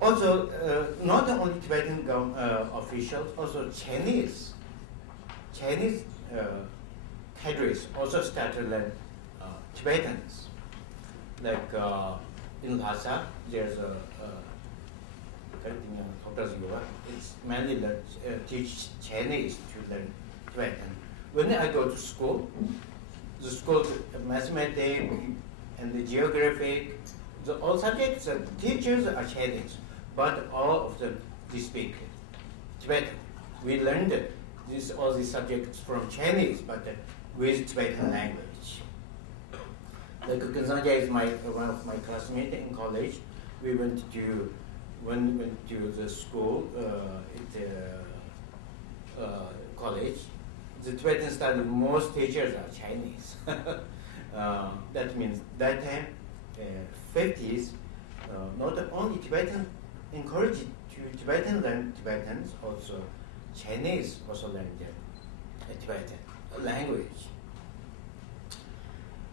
Also, not only Tibetan officials, also Chinese cadres also started learn Tibetans. Like in Lhasa, there's a it's mainly teach Chinese to learn Tibetan. When I go to school, the school mathematics and the geography, all subjects, teachers are Chinese, but all of them they speak Tibetan. We learned all these subjects from Chinese, but with Tibetan language. Like Gonzaga is one of my classmates in college. We went to the school college. The Tibetan study, most teachers are Chinese. That means that time, 50s, not only Tibetan encouraged to Tibetan learn Tibetans, also Chinese also learn the Tibetan language.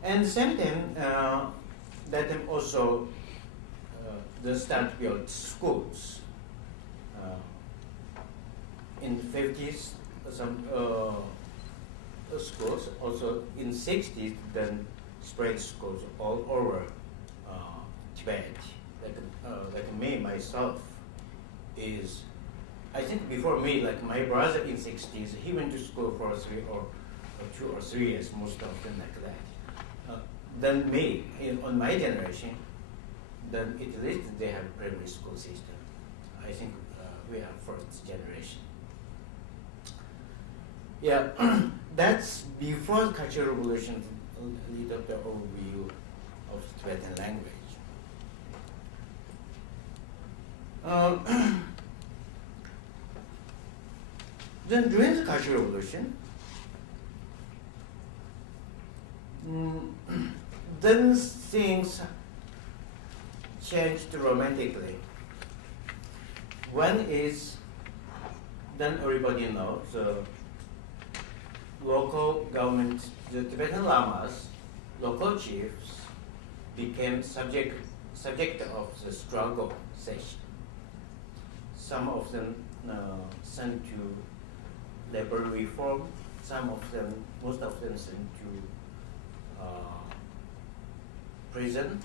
And same time, that time also they start build schools. In 50s, some schools, also in 60s, then spread schools all over Tibet. Like me, myself, I think before me, like my brother in 60s, he went to school for 2 or 3 years, most of them like that. Then me, on my generation, then at least they have primary school system. I think we are first generation. Yeah, that's before Cultural Revolution, a little bit overview of Tibetan language. Then during the Cultural Revolution, then things changed romantically. One is, then everybody knows, the local government, the Tibetan lamas, local chiefs, became subject of the struggle session. Some of them sent to labor reform, most of them sent to prison.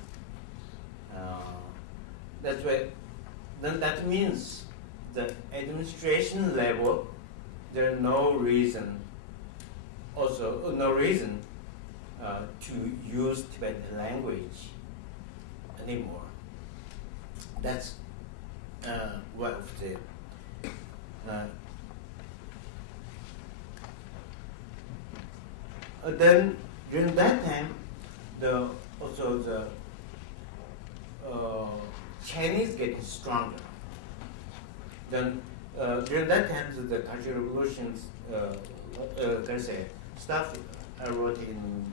That's why. Then that means the administration level, there's no reason to use Tibetan language anymore. That's one of the then during that time, the Chinese getting stronger. Then during that time, the Cultural Revolutions, there's a stuff I wrote in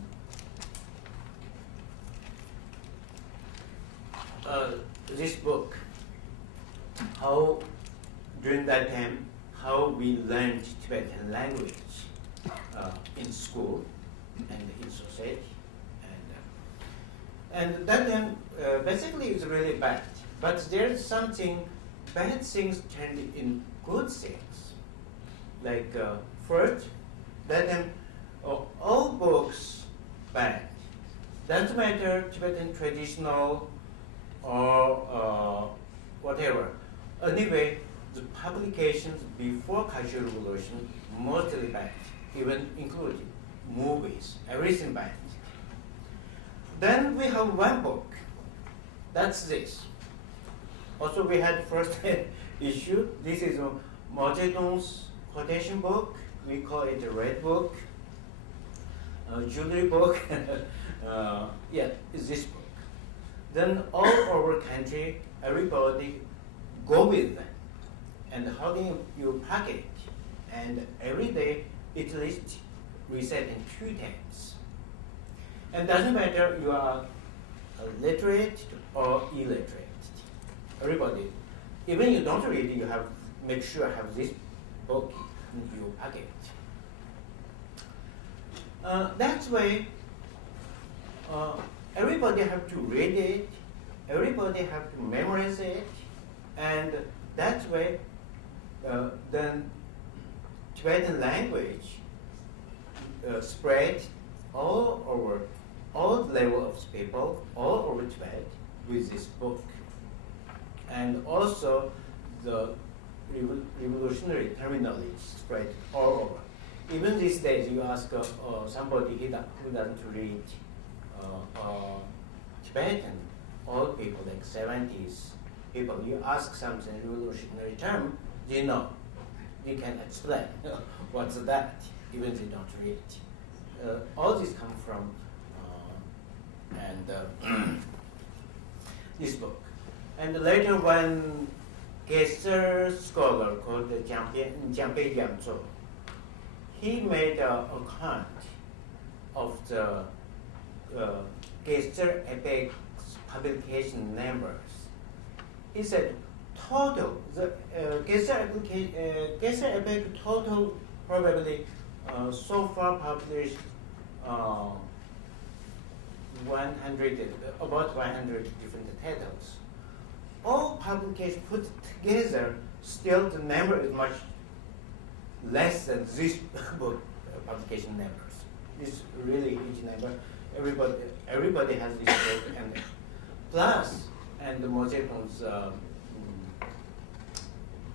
this book. How during that time, how we learned Tibetan language in school and in society. And that then basically is really bad. But there's something, bad things turned in good things. Like first, that then all books bad. Doesn't matter Tibetan traditional or whatever. Anyway, the publications before Cultural Revolution mostly bad, even including movies, everything bad. Then we have one book. That's this. Also, we had first issue. This is Mao Zedong's quotation book. We call it a red book. Jewelry book. Yeah, it's this book. Then all over country, everybody go with them and holding your pocket, and every day at least reciting 2 times. And doesn't matter you are literate or illiterate. Everybody, even you don't read, you have make sure have this book in your pocket. That's why everybody have to read it. Everybody have to memorize it. And that way, then Tibetan language spread all over all levels of people, all over Tibet with this book. And also the revolutionary terminology spread all over. Even these days, you ask somebody who doesn't read Tibetan, old people like 70s people, you ask something revolutionary term, they know. You can explain what's that, even they don't read it. All this come from this book. And later when Gesser scholar called Jiangpei Jiangzhou, he made an account of the Gesser epic publication numbers. He said total, the Gesser epic total probably so far published about 100 different titles. All publications put together, still the number is much less than this book publication numbers. It's really huge number. Everybody has this book, and plus, and the Mosecons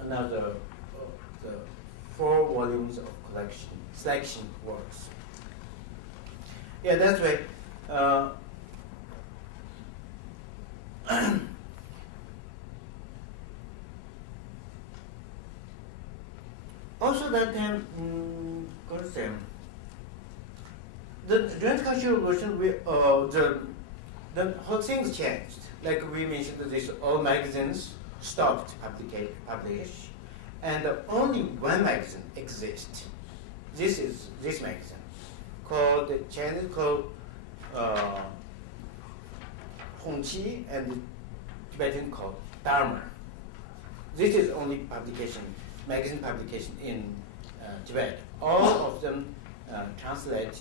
another the 4 volumes of selection works. Yeah, that's right. Also that time, during the Cultural Revolution, the whole things changed. Like we mentioned, this all magazines stopped publish, and only one magazine exists. This is this magazine called Chinese called Hongqi, and Tibetan called Dharma. This is only publication, magazine publication in Tibet. All of them translated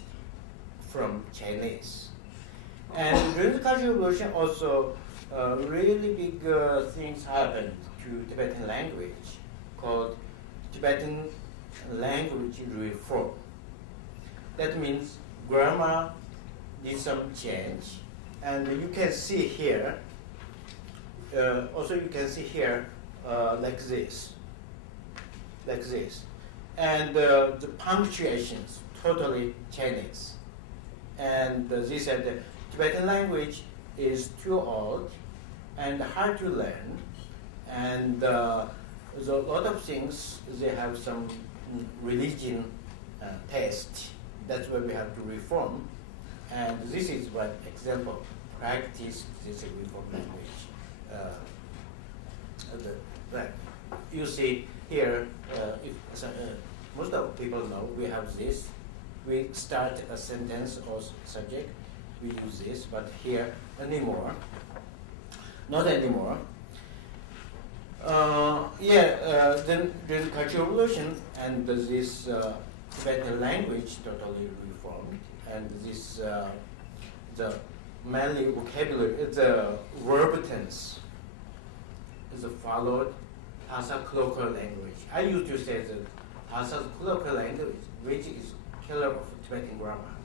from Chinese. And during the Cultural Revolution also really big things happened to Tibetan language called Tibetan language reform. That means grammar did some change, and you can see here, also you can see here like this. And the punctuations totally Chinese. And they said the Tibetan language is too old and hard to learn, and there's a lot of things, they have some religion test. That's why we have to reform. And this is one example, practice this reform language. You see here, most of people know we have this. We start a sentence or subject, we use this, but here anymore, not anymore. Then during the Cultural Revolution, and this Tibetan language totally reformed, and this the mainly vocabulary, the verb tense is followed Lhasa colloquial language. I used to say that Lhasa colloquial language, which is killer of Tibetan grammar.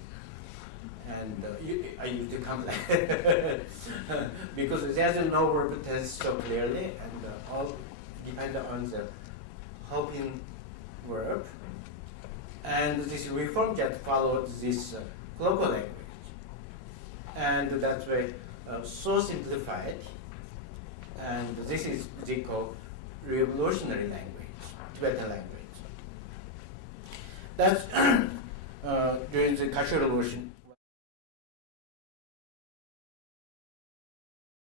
And I used to complain because there's no verb tense so clearly, and all depend on the helping verb. And this reform just followed this colloquial language. And that's why so simplified. And this is they call revolutionary language, Tibetan language. That's during the Cultural Revolution.